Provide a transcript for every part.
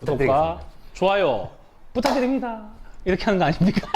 구독과 좋아요 부탁드립니다. 이렇게 하는 거 아닙니까?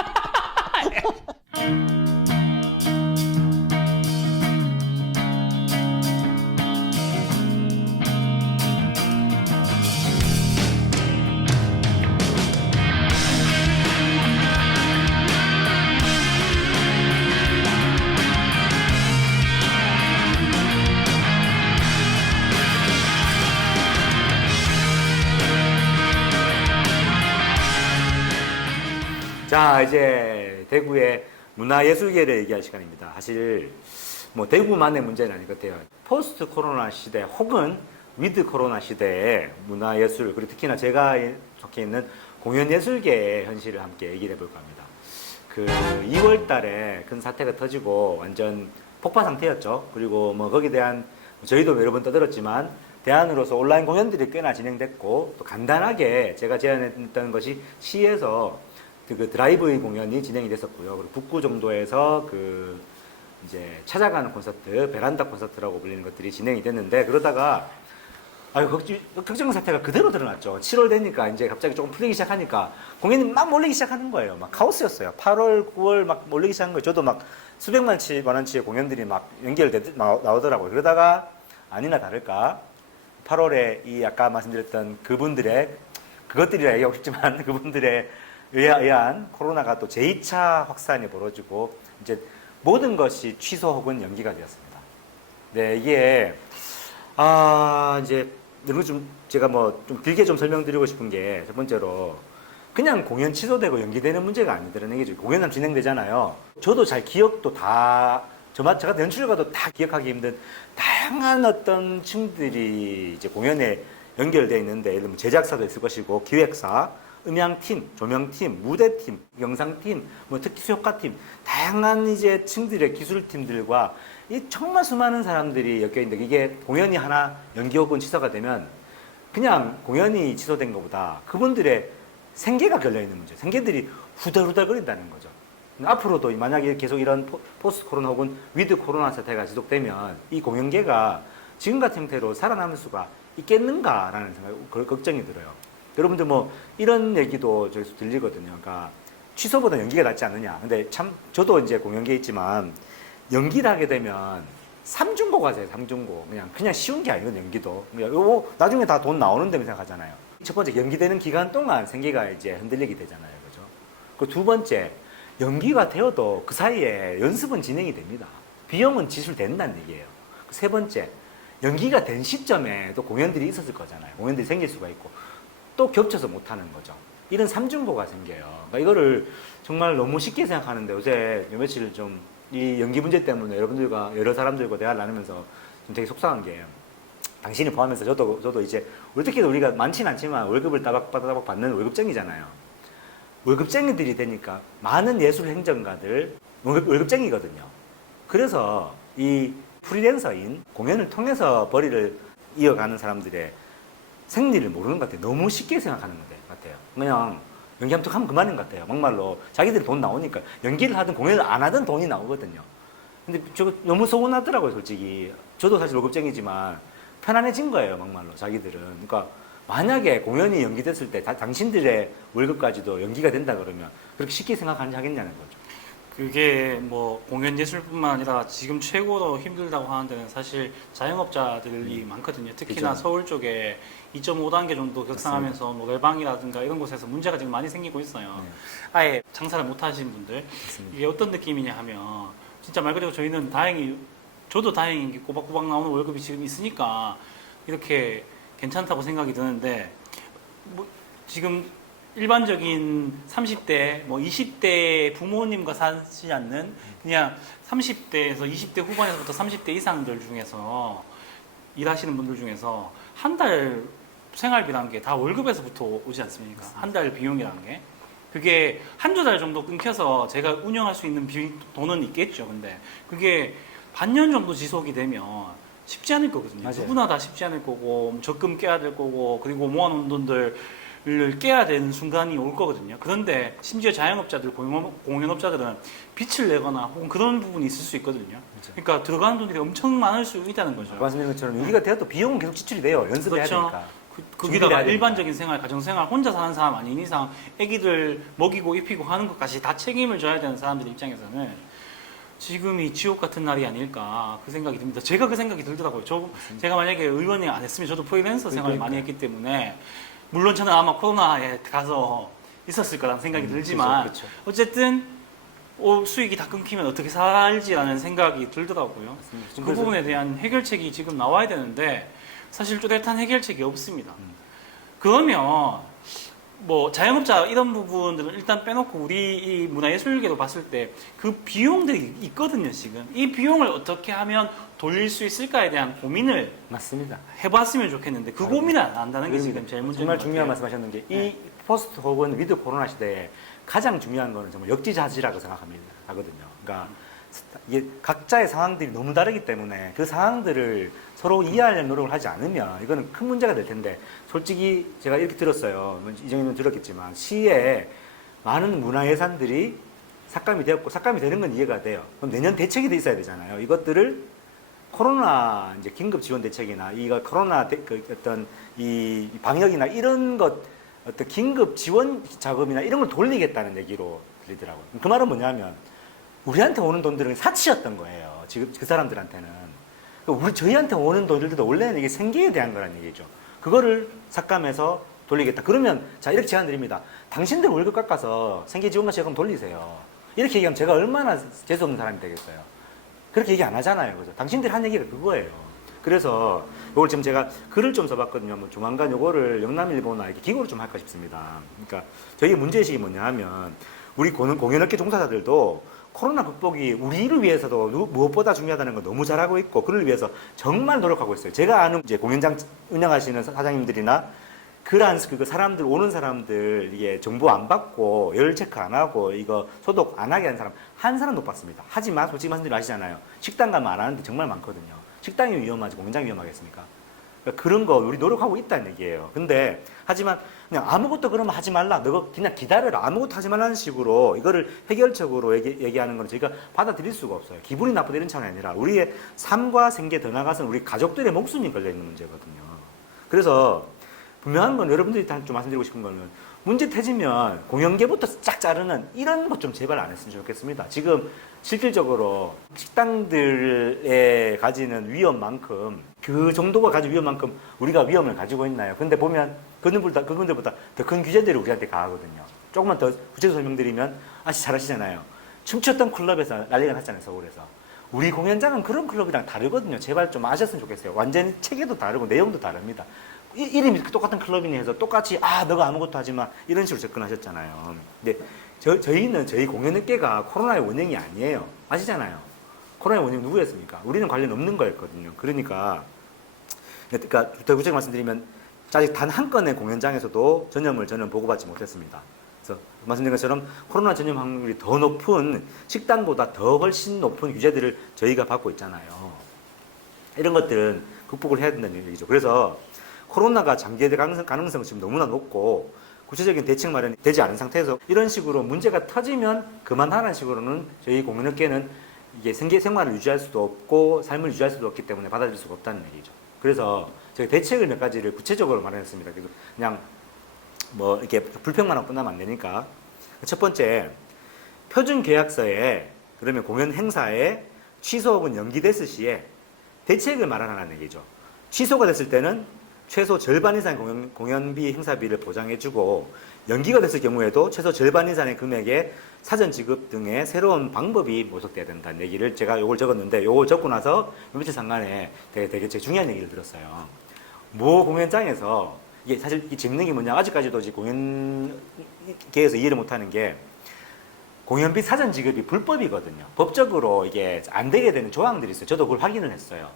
자, 이제 대구의 문화예술계를 얘기할 시간입니다. 사실 뭐 대구만의 문제는 아닐 것 같아요. 포스트 코로나 시대 혹은 위드 코로나 시대의 문화예술, 그리고 특히나 제가 속해 있는 공연예술계의 현실을 함께 얘기를 해볼까 합니다. 그 2월 달에 큰 사태가 터지고 완전 폭파 상태였죠. 그리고 뭐 거기에 대한 저희도 여러 번 떠들었지만 대안으로서 온라인 공연들이 꽤나 진행됐고, 또 간단하게 제가 제안했던 것이 시에서 그 드라이브인 공연이 진행이 됐었고요. 그리고 북구 정도에서 그 이제 찾아가는 콘서트, 베란다 콘서트라고 불리는 것들이 진행이 됐는데, 그러다가 걱정 사태가 그대로 드러났죠. 7월 되니까 이제 갑자기 조금 풀리기 시작하니까 공연이 막 몰리기 시작하는 거예요. 막 카오스였어요. 8월, 9월 막 몰리기 시작한 거예요. 저도 막 수백만 원치의 공연들이 막 나오더라고요. 그러다가 아니나 다를까 8월에 이 아까 말씀드렸던 그것들이라 얘기하고 싶지만 그분들의 의한 코로나가 또 제2차 확산이 벌어지고 이제 모든 것이 취소 혹은 연기가 되었습니다. 네, 이게 이제 이런 거 좀 제가 뭐 좀 길게 좀 설명드리고 싶은 게, 첫 번째로 그냥 공연 취소되고 연기되는 문제가 아니더라는 얘기죠. 공연은 진행되잖아요. 저도 잘 기억도 저 같은 연출가도 다 기억하기 힘든 다양한 어떤 층들이 이제 공연에 연결되어 있는데, 예를 들면 제작사도 있을 것이고, 기획사, 음향팀, 조명팀, 무대팀, 영상팀, 뭐 특수효과팀, 다양한 이제 층들의 기술팀들과 이 정말 수많은 사람들이 엮여 있는데, 이게 공연이 하나 연기 혹은 취소가 되면 그냥 공연이 취소된 것보다 그분들의 생계가 걸려 있는 문제, 생계들이 후덜후덜거린다는 거죠. 앞으로도 만약에 계속 이런 포스트 코로나 혹은 위드 코로나 사태가 지속되면 이 공연계가 지금 같은 형태로 살아남을 수가 있겠는가라는 생각, 걱정이 들어요. 여러분들 뭐 이런 얘기도 저기서 들리거든요. 그러니까 취소보다 연기가 낫지 않느냐. 근데 참 저도 이제 공연계에 있지만 연기를 하게 되면 삼중고가 돼요. 삼중고. 그냥 쉬운 게 아니거든요. 연기도. 요거 나중에 다 돈 나오는 데면 생각하잖아요. 첫 번째, 연기되는 기간 동안 생계가 이제 흔들리게 되잖아요. 그죠? 그 두 번째, 연기가 되어도 그 사이에 연습은 진행이 됩니다. 비용은 지출된다는 얘기예요. 세 번째, 연기가 된 시점에 또 공연들이 있었을 거잖아요. 공연들이 생길 수가 있고, 또 겹쳐서 못하는 거죠. 이런 삼중고가 생겨요. 그러니까 이거를 정말 너무 쉽게 생각하는데, 요새 며칠 좀 이 연기 문제 때문에 여러 사람들과 대화를 나누면서 좀 되게 속상한 게, 당신이 포함해서 저도 이제 어떻게든 우리가 많진 않지만 월급을 따박따박 받는 월급쟁이잖아요. 월급쟁이들이 되니까 많은 예술 행정가들 월급쟁이거든요. 그래서 이 프리랜서인 공연을 통해서 벌이를 이어가는 사람들의 생리를 모르는 것 같아요. 너무 쉽게 생각하는 것 같아요. 그냥 연기 한번 하면 그만인 것 같아요. 막말로 자기들이 돈 나오니까 연기를 하든 공연을 안 하든 돈이 나오거든요. 근데 저거 너무 서운하더라고요, 솔직히. 저도 사실 월급쟁이지만 편안해진 거예요, 막말로 자기들은. 그러니까 만약에 공연이 연기됐을 때 당신들의 월급까지도 연기가 된다 그러면 그렇게 쉽게 생각하겠냐는 거죠. 그게 뭐 공연 예술뿐만 아니라 지금 최고로 힘들다고 하는 데는 사실 자영업자들이 많거든요. 특히나 그렇죠. 서울 쪽에 2.5단계 정도 격상하면서 뭐 외방이라든가 이런 곳에서 문제가 지금 많이 생기고 있어요. 네. 아예 장사를 못 하시는 분들. 맞습니다. 이게 어떤 느낌이냐 하면 진짜 말 그대로 저희는 저도 다행인 게 꼬박꼬박 나오는 월급이 지금 있으니까 이렇게 괜찮다고 생각이 드는데, 뭐 지금 일반적인 30대, 뭐 20대 부모님과 사지 않는 그냥 30대에서 20대 후반에서부터 30대 이상들 중에서 일하시는 분들 중에서 한 달 생활비라는 게 다 월급에서부터 오지 않습니까? 한 달 비용이라는 게. 그게 한두 달 정도 끊겨서 제가 운영할 수 있는 돈은 있겠죠. 근데 그게 반년 정도 지속이 되면 쉽지 않을 거거든요. 맞아요. 누구나 다 쉽지 않을 거고, 적금 깨야 될 거고, 그리고 모아놓은 돈들 를 깨야 되는 순간이 올 거거든요. 그런데 심지어 자영업자들, 공연업자들은 빚을 내거나 혹은 그런 부분이 있을 수 있거든요. 그렇죠. 그러니까 들어가는 돈이 엄청 많을 수 있다는 거죠. 말씀드린 것처럼 연기가 되어도 비용은 계속 지출이 돼요. 연습을 해야 그렇죠. 되니까. 거기다가 준비를 해야 일반적인 생활, 가정생활 혼자 사는 사람 아닌 이상 애기들 먹이고 입히고 하는 것까지 다 책임을 져야 되는 사람들 입장에서는 지금이 지옥 같은 날이 아닐까 그 생각이 듭니다. 제가 그 생각이 들더라고요. 제가 만약에 의원이 안 했으면 저도 프리랜서 생활을 많이 했기 때문에 물론 저는 아마 코로나에 가서 있었을 거라는 생각이 들지만 그렇죠. 어쨌든 수익이 다 끊기면 어떻게 살지라는 생각이 들더라고요. 그 부분에 대한 해결책이 지금 나와야 되는데 사실 뚜렷한 해결책이 없습니다. 그러면 뭐 자영업자 이런 부분들은 일단 빼놓고 우리 이 문화예술계도 봤을 때 그 비용들이 있거든요. 지금 이 비용을 어떻게 하면 돌릴 수 있을까에 대한 고민을 맞습니다. 해봤으면 좋겠는데 그 고민을 안 한다는 게 지금 제일 문제인 정말 것 중요한 같아요. 말씀하셨는 게 이 포스트 혹은 위드 코로나 시대에 가장 중요한 거는 정말 역지사지라고 생각합니다. 하거든요. 그러니까 이게 각자의 상황들이 너무 다르기 때문에 그 상황들을 서로 이해하려는 노력을 하지 않으면 이거는 큰 문제가 될 텐데 솔직히 제가 이렇게 들었어요. 이정희는 들었겠지만 시에 많은 문화예산들이 삭감이 되었고 삭감이 되는 건 이해가 돼요. 그럼 내년 대책이 돼 있어야 되잖아요. 이것들을 코로나 이제 긴급 지원 대책이나 이거 코로나 어떤 이 방역이나 이런 것 어떤 긴급 지원 자금이나 이런 걸 돌리겠다는 얘기로 들리더라고요. 그 말은 뭐냐면 우리한테 오는 돈들은 사치였던 거예요. 지금 그 사람들한테는. 저희한테 오는 돈들도 원래는 이게 생계에 대한 거란 얘기죠. 그거를 삭감해서 돌리겠다. 그러면 자 이렇게 제안 드립니다. 당신들 월급 깎아서 생계 지원과 세금 돌리세요. 이렇게 얘기하면 제가 얼마나 재수없는 사람이 되겠어요. 그렇게 얘기 안 하잖아요. 그죠? 당신들이 한 얘기가 그거예요. 그래서 이걸 지금 제가 글을 좀 써봤거든요. 뭐 조만간 이거를 영남일보나 이렇게 기고를 좀 할까 싶습니다. 그러니까 저희 문제의식이 뭐냐 하면 우리 공연업계 종사자들도 코로나 극복이 우리를 위해서도 무엇보다 중요하다는 걸 너무 잘하고 있고 그를 위해서 정말 노력하고 있어요. 제가 아는 이제 공연장 운영하시는 사장님들이나 그러한 그 사람들 오는 사람들 이게 정보 안 받고 열 체크 안 하고 이거 소독 안 하게 하는 사람 한 사람 못 봤습니다. 하지만 솔직히 말씀드리면 아시잖아요. 식당 가면 안 하는데 정말 많거든요. 식당이 위험하지 공연장이 위험하겠습니까? 그러니까 그런 거 우리 노력하고 있다는 얘기예요. 근데 하지만 그냥 아무것도 그러면 하지 말라. 너 그냥 기다려라. 아무것도 하지 말라는 식으로 이거를 해결책으로 얘기하는 건 저희가 받아들일 수가 없어요. 기분이 나쁘다 이런 차원이 아니라 우리의 삶과 생계 더 나아가서는 우리 가족들의 목숨이 걸려 있는 문제거든요. 그래서 분명한 건 여러분들이 좀 말씀드리고 싶은 거는 문제 터지면 공연계부터 쫙 자르는 이런 것 좀 제발 안 했으면 좋겠습니다. 지금 실질적으로 식당들에 가지는 위험만큼 그 정도가 가진 위험만큼 우리가 위험을 가지고 있나요? 근데 보면 그분들보다 더 큰 규제들이 우리한테 가하거든요. 조금만 더 구체적으로 설명드리면 잘 아시잖아요. 춤췄던 클럽에서 난리가 났잖아요. 서울에서. 우리 공연장은 그런 클럽이랑 다르거든요. 제발 좀 아셨으면 좋겠어요. 완전히 체계도 다르고 내용도 다릅니다. 이름이 똑같은 클럽이니 해서 똑같이 너가 아무것도 하지 마 이런 식으로 접근하셨잖아요. 근데 저희는 저희 공연업계가 코로나의 원인이 아니에요. 아시잖아요. 코로나의 원인이 누구였습니까? 우리는 관련 없는 거였거든요. 그러니까 더 구체적으로 말씀드리면 아직 단 한 건의 공연장에서도 전염을 저는 보고받지 못했습니다. 그래서 말씀드린 것처럼 코로나 전염 확률이 더 높은 식당보다 더 훨씬 높은 규제들을 저희가 받고 있잖아요. 이런 것들은 극복을 해야 된다는 얘기죠. 그래서 코로나가 장기화될 가능성은 지금 너무나 높고 구체적인 대책 마련이 되지 않은 상태에서 이런 식으로 문제가 터지면 그만하라는 식으로는 저희 공연업계는 이게 생활을 유지할 수도 없고 삶을 유지할 수도 없기 때문에 받아들일 수가 없다는 얘기죠. 그래서 저희 대책을 몇 가지를 구체적으로 마련했습니다. 그래서 그냥 뭐 이렇게 불평만 하고 끝나면 안 되니까. 첫 번째, 표준 계약서에 그러면 공연 행사에 취소 혹은 연기됐을 시에 대책을 마련하라는 얘기죠. 취소가 됐을 때는 최소 절반 이상의 공연비 행사비를 보장해주고 연기가 됐을 경우에도 최소 절반 이상의 금액의 사전 지급 등의 새로운 방법이 모색돼야 된다는 얘기를 제가 요걸 적었는데 요걸 적고 나서 며칠 상간에 되게 중요한 얘기를 들었어요. 모 공연장에서 이게 사실 재밌는 게 뭐냐 아직까지도 공연계에서 이해를 못하는 게 공연비 사전 지급이 불법이거든요. 법적으로 이게 안 되게 되는 조항들이 있어요. 저도 그걸 확인을 했어요.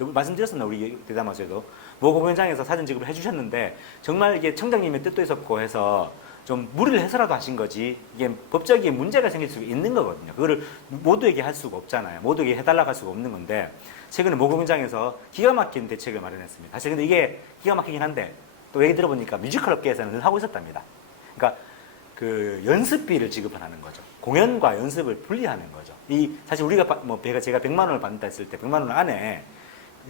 말씀드렸었나 우리 대담화에도 모 공연장에서 사전 지급을 해주셨는데 정말 이게 청장님의 뜻도 있었고 해서 좀 무리를 해서라도 하신 거지 이게 법적인 문제가 생길 수 있는 거거든요. 그거를 모두에게 할 수가 없잖아요. 모두에게 해달라고 할 수가 없는 건데 최근에 모 공연장에서 기가 막힌 대책을 마련했습니다. 사실 근데 이게 기가 막히긴 한데 또 얘기 들어보니까 뮤지컬 업계에서는 늘 하고 있었답니다. 그러니까 그 연습비를 지급을 하는 거죠. 공연과 연습을 분리하는 거죠. 사실 우리가 제가 100만 원을 받는다 했을 때 100만 원 안에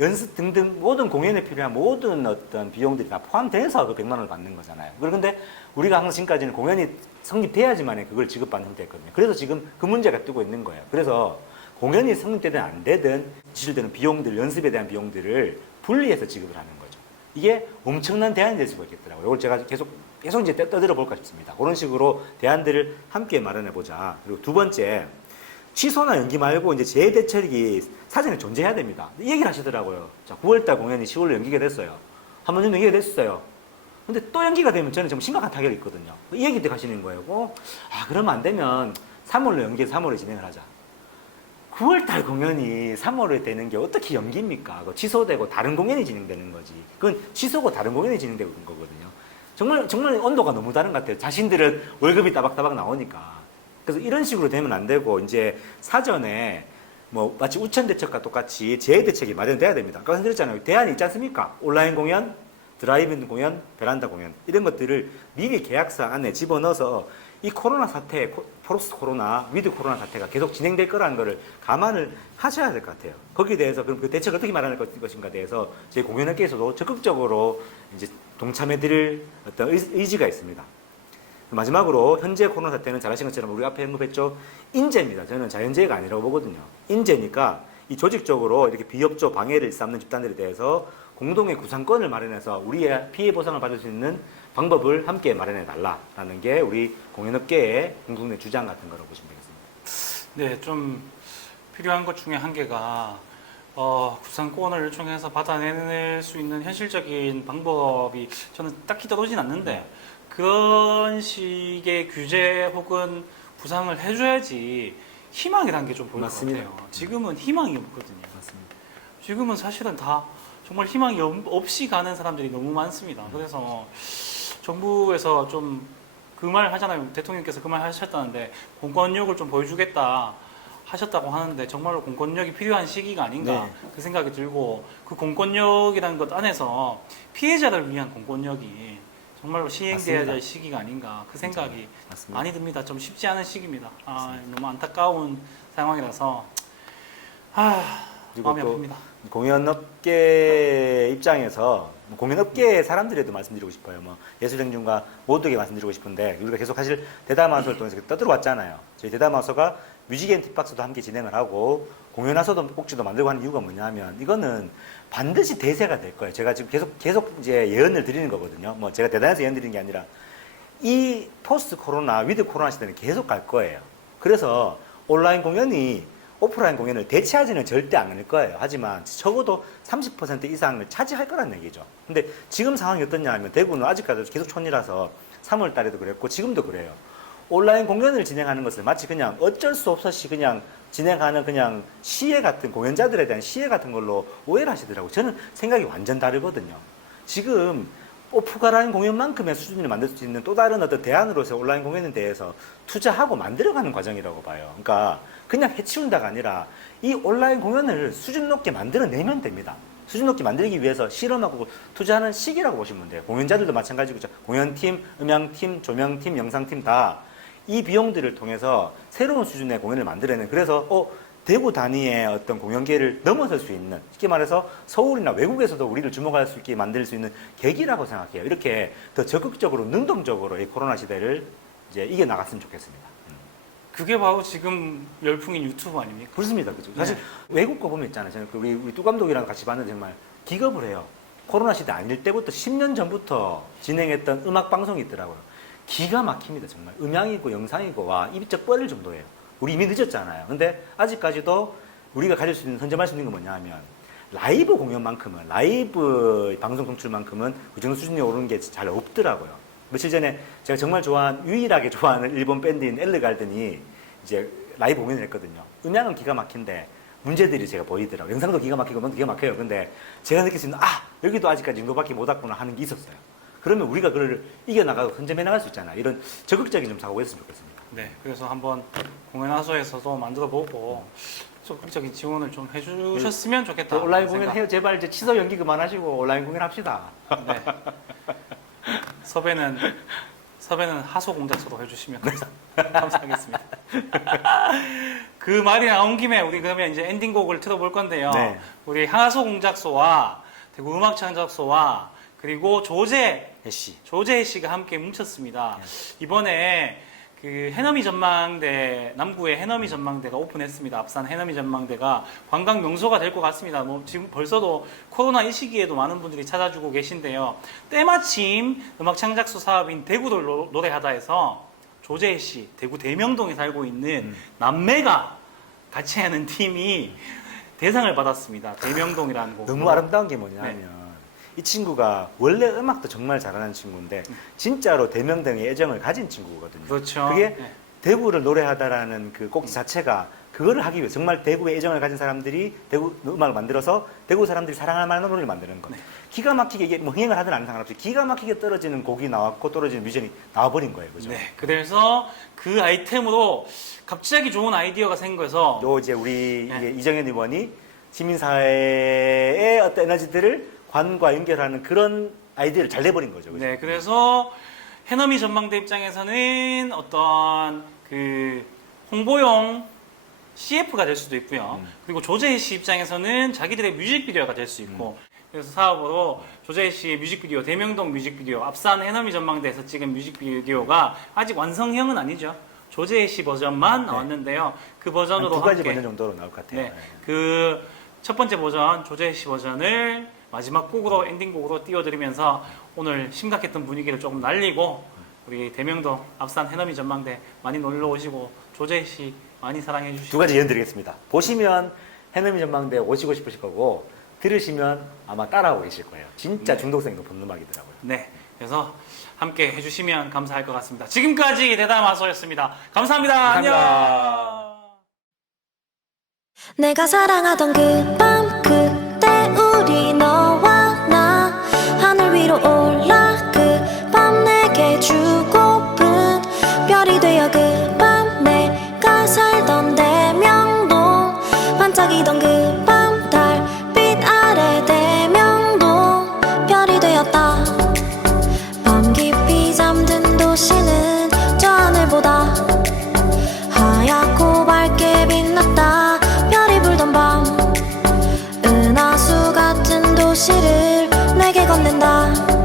연습 등등 모든 공연에 필요한 모든 어떤 비용들이 다 포함돼서 그 100만 원을 받는 거잖아요. 그런데 우리가 항상 지금까지는 공연이 성립돼야지만 그걸 지급받는 형태였거든요. 그래서 지금 그 문제가 뜨고 있는 거예요. 그래서 공연이 성립되든 안 되든 지출되는 비용들, 연습에 대한 비용들을 분리해서 지급을 하는 거죠. 이게 엄청난 대안이 될 수가 있겠더라고요. 이걸 제가 계속 이제 떠들어 볼까 싶습니다. 그런 식으로 대안들을 함께 마련해 보자. 그리고 두 번째, 취소나 연기 말고 이제 재대책이 사전에 존재해야 됩니다. 이 얘기를 하시더라고요. 자, 9월달 공연이 10월로 연기가 됐어요. 한 번 정도 연기가 됐어요. 근데 또 연기가 되면 저는 좀 심각한 타격이 있거든요. 이 얘기들 하시는 거예요. 그러면 안 되면 3월로 연기해서 3월에 진행을 하자. 9월달 공연이 3월에 되는 게 어떻게 연기입니까? 취소되고 다른 공연이 진행되는 거지. 그건 취소고 다른 공연이 진행되는 거거든요. 정말 온도가 너무 다른 것 같아요. 자신들은 월급이 따박따박 나오니까. 그래서 이런 식으로 되면 안 되고 이제 사전에 뭐 마치 우천대책과 똑같이 재해대책이 마련돼야 됩니다. 아까 말씀드렸잖아요. 대안이 있지 않습니까? 온라인 공연, 드라이브인 공연, 베란다 공연 이런 것들을 미리 계약서 안에 집어넣어서 이 코로나 사태, 포스트 코로나, 위드 코로나 사태가 계속 진행될 거라는 것을 감안을 하셔야 될 것 같아요. 거기에 대해서 그럼 그 대책을 어떻게 마련할 것인가에 대해서 저희 공연업계에서도 적극적으로 이제 동참해드릴 어떤 의지가 있습니다. 마지막으로 현재 코로나 사태는 잘 아시는 것처럼 우리 앞에 언급했죠. 인재입니다. 저는 자연재해가 아니라고 보거든요. 인재니까 이 조직적으로 이렇게 비협조 방해를 일삼는 집단들에 대해서 공동의 구상권을 마련해서 우리의 피해 보상을 받을 수 있는 방법을 함께 마련해 달라라는 게 우리 공연업계의 공동의 주장 같은 거라고 보시면 되겠습니다. 네, 좀 필요한 것 중에 한 개가 구상권을 요청해서 받아낼 수 있는 현실적인 방법이 저는 딱히 떠오르진 않는데 그런 식의 규제 혹은 부상을 해줘야지 희망이라는 게 좀 보일 것 맞습니다. 같아요. 지금은 희망이 없거든요. 맞습니다. 지금은 사실은 다 정말 희망이 없이 가는 사람들이 너무 많습니다. 그래서 정부에서 좀 그 말 하잖아요. 대통령께서 그 말 하셨다는데 공권력을 좀 보여주겠다 하셨다고 하는데 정말로 공권력이 필요한 시기가 아닌가 네. 그 생각이 들고 그 공권력이라는 것 안에서 피해자를 위한 공권력이 정말로 시행돼야 될 시기가 아닌가 그 생각이 맞습니다. 많이 듭니다. 좀 쉽지 않은 시기입니다. 너무 안타까운 상황이라서 그리고 마음이 또 아픕니다. 공연업계 입장에서 공연업계 사람들에도 말씀드리고 싶어요. 뭐 예술행정과 모두에게 말씀드리고 싶은데 우리가 계속 사실 대담화서를 통해서 떠들어왔잖아요. 저희 대담화서가 뮤직 앤 팁박스도 함께 진행을 하고 공연화서도 꼭지도 만들고 하는 이유가 뭐냐면 이거는 반드시 대세가 될 거예요. 제가 지금 계속 이제 예언을 드리는 거거든요. 뭐 제가 대단해서 예언 드리는 게 아니라 이 포스트 코로나, 위드 코로나 시대는 계속 갈 거예요. 그래서 온라인 공연이 오프라인 공연을 대체하지는 절대 않을 거예요. 하지만 적어도 30% 이상을 차지할 거란 얘기죠. 근데 지금 상황이 어떻냐 하면 대구는 아직까지도 계속 촌이라서 3월 달에도 그랬고 지금도 그래요. 온라인 공연을 진행하는 것을 마치 그냥 어쩔 수 없이 그냥 진행하는 그냥 시혜 같은 공연자들에 대한 시혜 같은 걸로 오해를 하시더라고요. 저는 생각이 완전 다르거든요. 지금 오프라인 공연만큼의 수준을 만들 수 있는 또 다른 어떤 대안으로서 온라인 공연에 대해서 투자하고 만들어가는 과정이라고 봐요. 그러니까 그냥 해치운다가 아니라 이 온라인 공연을 수준 높게 만들어내면 됩니다. 수준 높게 만들기 위해서 실험하고 투자하는 시기라고 보시면 돼요. 공연자들도 마찬가지고 공연팀, 음향팀, 조명팀, 영상팀 다 이 비용들을 통해서 새로운 수준의 공연을 만들어내는 그래서 대구 단위의 어떤 공연계를 넘어설 수 있는 쉽게 말해서 서울이나 외국에서도 우리를 주목할 수 있게 만들 수 있는 계기라고 생각해요. 이렇게 더 적극적으로 능동적으로 이 코로나 시대를 이제 이겨나갔으면 좋겠습니다. 그게 바로 지금 열풍인 유튜브 아닙니까? 그렇습니다. 그렇죠. 사실 외국 거 보면 있잖아요. 저는 우리 뚜 감독이랑 같이 봤는데 정말 기겁을 해요. 코로나 시대 아닐 때부터 10년 전부터 진행했던 음악 방송이 있더라고요. 기가 막힙니다. 정말 음향이고 영상이고 와 입적 뻗을 정도예요. 우리 이미 늦었잖아요. 근데 아직까지도 우리가 가질 수 있는 선점할 수 있는 건 뭐냐 하면 라이브 공연만큼은 라이브 방송 송출만큼은 그 정도 수준이 오르는 게 잘 없더라고요. 며칠 전에 제가 정말 유일하게 좋아하는 일본 밴드인 엘르갈든이 이제 라이브 공연을 했거든요. 음향은 기가 막힌데 문제들이 제가 보이더라고요. 영상도 기가 막히고 음악도 기가 막혀요. 근데 제가 느낄 수 있는 여기도 아직까지 정도밖에 못 왔구나 하는 게 있었어요. 그러면 우리가 그걸 이겨나가고 선점해 나갈 수 있잖아요. 이런 적극적인 좀 사고가 있으면 좋겠습니다. 네, 그래서 한번 공연화소에서도 만들어보고 적극적인 지원을 좀 해주셨으면 좋겠다. 온라인 공연 해요. 제발 이제 취소 연기 그만하시고 온라인 공연 합시다. 네. 섭외는 하소 공작소로 해주시면 감사하겠습니다. 그 말이 나온 김에 우리 그러면 이제 엔딩곡을 틀어볼 건데요. 네. 우리 하소 공작소와 대구 음악창작소와 그리고 조재혜 씨가 함께 뭉쳤습니다. 이번에 그 해넘이 전망대, 남구의 해넘이 전망대가 오픈했습니다. 앞산 해넘이 전망대가 관광 명소가 될 것 같습니다. 뭐 지금 벌써도 코로나 이 시기에도 많은 분들이 찾아주고 계신데요. 때마침 음악 창작소 사업인 대구를 노래하다 해서 조재혜 씨, 대구 대명동에 살고 있는 남매가 같이 하는 팀이 대상을 받았습니다. 대명동이라는 곡. 너무 아름다운 게 뭐냐면 이 친구가 원래 음악도 정말 잘하는 친구인데 진짜로 대명동에 애정을 가진 친구거든요. 그렇죠. 그게 네. 대구를 노래하다라는 그 꼭지 자체가 그거를 하기 위해 정말 대구에 애정을 가진 사람들이 대구 음악을 만들어서 대구 사람들이 사랑할 만한 노래를 만드는 것. 네. 기가 막히게 이게 뭐 흥행을 하든 안 상관없이 기가 막히게 떨어지는 곡이 나왔고 떨어지는 뮤지션이 나와버린 거예요, 그죠? 네. 그래서 그 아이템으로 갑자기 좋은 아이디어가 생겨서 요 이제 우리 네. 이게 이정현 의원이 시민사회의 어떤 에너지들을 관과 연결하는 그런 아이디어를 잘 내버린 거죠, 그죠? 네, 그래서 해넘이 전망대 입장에서는 어떤 그 홍보용 CF가 될 수도 있고요. 그리고 조재희 씨 입장에서는 자기들의 뮤직비디오가 될 수 있고. 그래서 사업으로 조재희 씨의 뮤직비디오, 대명동 뮤직비디오, 앞산 해넘이 전망대에서 찍은 뮤직비디오가 아직 완성형은 아니죠. 조재희 씨 버전만 나왔는데요. 그 버전으로 두 가지 함께 버전 정도로 나올 것 같아요. 네, 그 첫 번째 버전 조재희 씨 버전을 마지막 곡으로 엔딩곡으로 띄워드리면서 오늘 심각했던 분위기를 조금 날리고 우리 대명동 앞산 해넘이 전망대 많이 놀러 오시고 조재희 씨 많이 사랑해 주시고 두 가지 예언 드리겠습니다. 보시면 해넘이 전망대 오시고 싶으실 거고 들으시면 아마 따라하고 계실 거예요. 진짜 네. 중독성이 높은 음악이더라고요. 네, 그래서 함께 해주시면 감사할 것 같습니다. 지금까지 대담하소였습니다. 감사합니다. 감사합니다. 안녕. 내가 사랑하던 그 밤 그때 우리 너와 나 하늘 위로 올라 그 밤 내게 주고픈 별이 되어 그 밤 내가 살던 대명동 반짝이던 그 밤 달빛 아래 대명동 별이 되었다. 밤 깊이 잠든 도시는 저 하늘보다 하얗고 밝게 빛났다. 별이 불던 밤 은하수 같은 도시를 내게 건넨다.